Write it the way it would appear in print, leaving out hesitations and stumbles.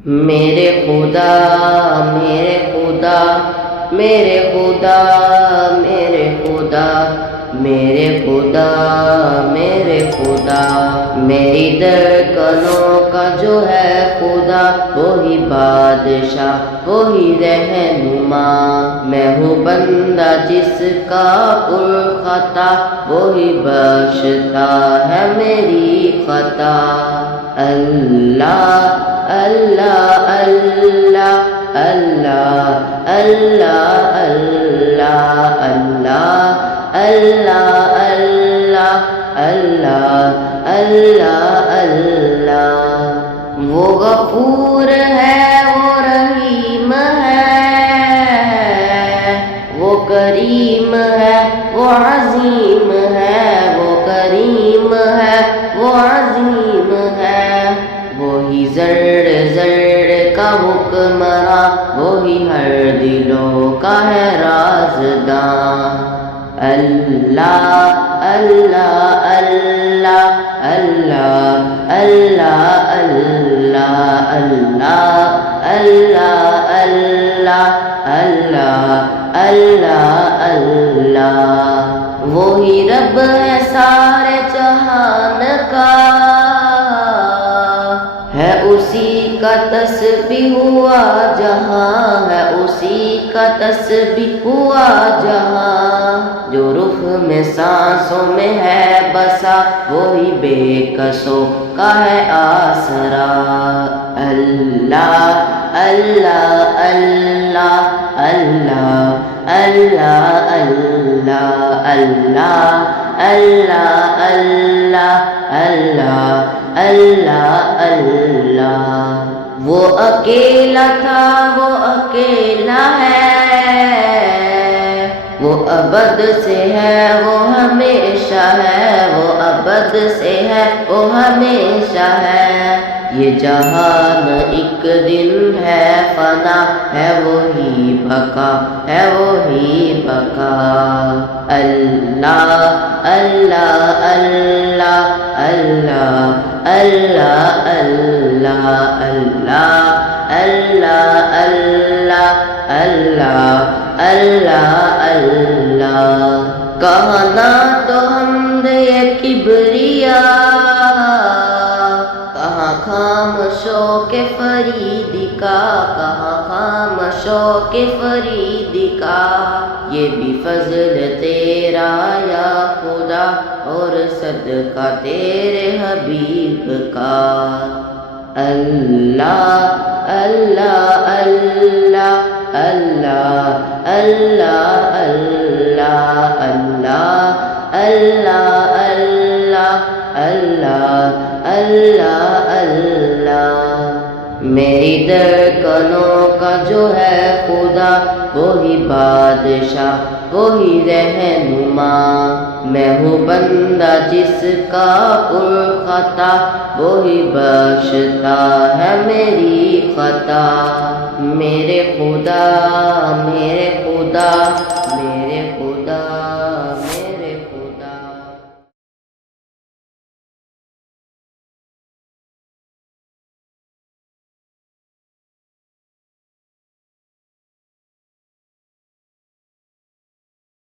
میرے خدا میرے خدا میرے خدا میرے خدا میرے خدا میرے خدا میری دھڑکنوں کا جو ہے خدا وہی بادشاہ وہی رہنما میں ہوں بندہ جس کا خطا وہی بخشتا ہے میری خطا اللہ اللہ اللہ اللہ اللہ اللہ اللہ اللہ اللہ اللہ اللہ وہ غفور ہے وہ رحیم ہے وہ کریم ہے وہ عظیم ہے وہ کریم ہے وہ عظیم ہے وہی ذر ذر کا حکمراں وہی ہر دلوں کا ہے رازداں اللہ اللہ اللہ اللہ اللہ اللہ اللہ اللہ اللہ اللہ اللہ وہی رب ہے سارے جہان کا ہے اسی کا تسبیح ہوا جہاں ہے اسی کا تسبیح ہوا جہاں جو رخ میں سانسوں میں ہے بسا وہی بے کسوں کا ہے آسرا اللہ اللہ اللہ اللہ اللہ اللہ اللہ اللہ اللہ اللہ اللہ اللہ وہ اکیلا تھا وہ اکیلا ہے وہ ابد سے ہے وہ ہمیشہ ہے وہ ابد سے ہے وہ ہمیشہ ہے یہ جہان ایک دن ہے فنا ہے وہی بقا ہے وہی بقا اللہ اللہ اللہ اللہ اللہ اللہ اللہ اللہ اللہ اللہ اللہ اللہ کہنا تو حمد یہ کبریا کہاں خاموشوں کے فرید کا کہاں خاموشوں کے فرید کا یہ بھی فضل تیرا یا خدا اور صدقہ تیرے حبیب کا اللہ اللہ اللہ اللہ اللہ اللہ اللہ اللہ اللہ اللہ اللہ میری دھڑکنوں کا جو ہے خدا وہی بادشاہ وہی رہنما میں ہوں بندہ جس کا خطا وہی بخشتا ہے میری خطا میرے خدا میرے خدا میرے